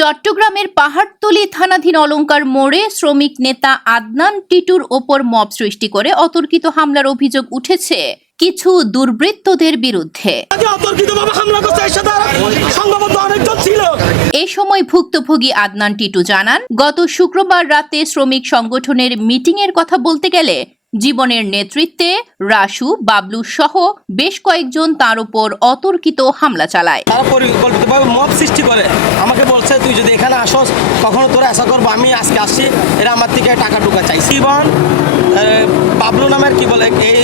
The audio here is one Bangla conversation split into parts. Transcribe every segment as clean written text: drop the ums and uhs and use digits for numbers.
চট্টগ্রামের পাহাড়তলী থানাধীন অলঙ্কার মোড়ে শ্রমিক নেতা আদনান টিটুর ওপর মব সৃষ্টি করে অতর্কিত হামলার অভিযোগ উঠেছে কিছু দুর্বৃত্তদের বিরুদ্ধে। এ সময় ভুক্তভোগী আদনান টিটু জানান, গত শুক্রবার রাতে শ্রমিক সংগঠনের মিটিং এর কথা বলতে গেলে জীবনের নেতৃত্বে রাসু, বাবলু সহ বেশ কয়েকজন তার উপর অতর্কিত হামলা চালায়। তারা পরিকল্পিতভাবে মব সৃষ্টি করে আমাকে বলছে, তুই যদি এখানে আসস কখনো তোরা আশা করবো আমি আজকে আসছি, এরা আমার থেকে টাকা টুকা চাই। জীবন বাবলু নামের কি বলে এই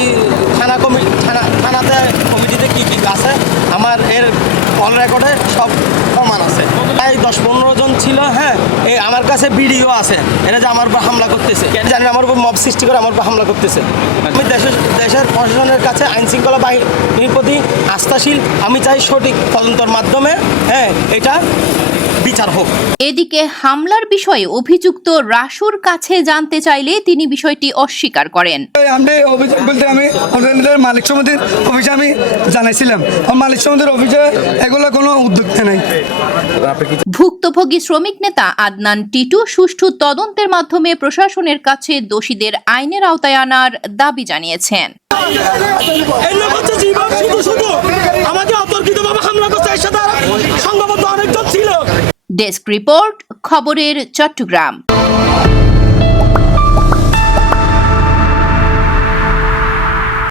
থানাতে কমিটিতে কি কি আছে আমার এর কল রেকর্ডে সব প্রমাণ আছে। প্রায় 10-15 জন ছিল। হ্যাঁ, এই আমার কাছে ভিডিও আছে। এরা যে আমার উপর হামলা করতেছে, জানি আমার উপর মব সৃষ্টি করে আমার উপর হামলা করতেছে। আমি দেশের প্রশাসনের কাছে আইন শৃঙ্খলা বাহিনীর প্রতি আস্থাশীল। আমি চাই সঠিক তদন্তের মাধ্যমে এটা বিচার হোক। এদিকে হামলার বিষয়ে অভিযুক্ত রাসুর কাছে জানতে চাইলে তিনি বিষয়টি অস্বীকার করেন। অভিযোগ বলতে আমি মালিক সমিতির অফিসে আমি জানাইছিলাম, মালিক সমিতির অফিসে এগুলো কোনো উদ্যোগ নেই। ভুক্তভোগী শ্রমিক নেতা আদনান টিটু সুষ্ঠু তদন্তের মাধ্যমে প্রশাসনের কাছে দোষীদের আইনের আওতায় আনার দাবি জানিয়েছেন। ডেস্ক রিপোর্ট, খবরের চট্টগ্রাম।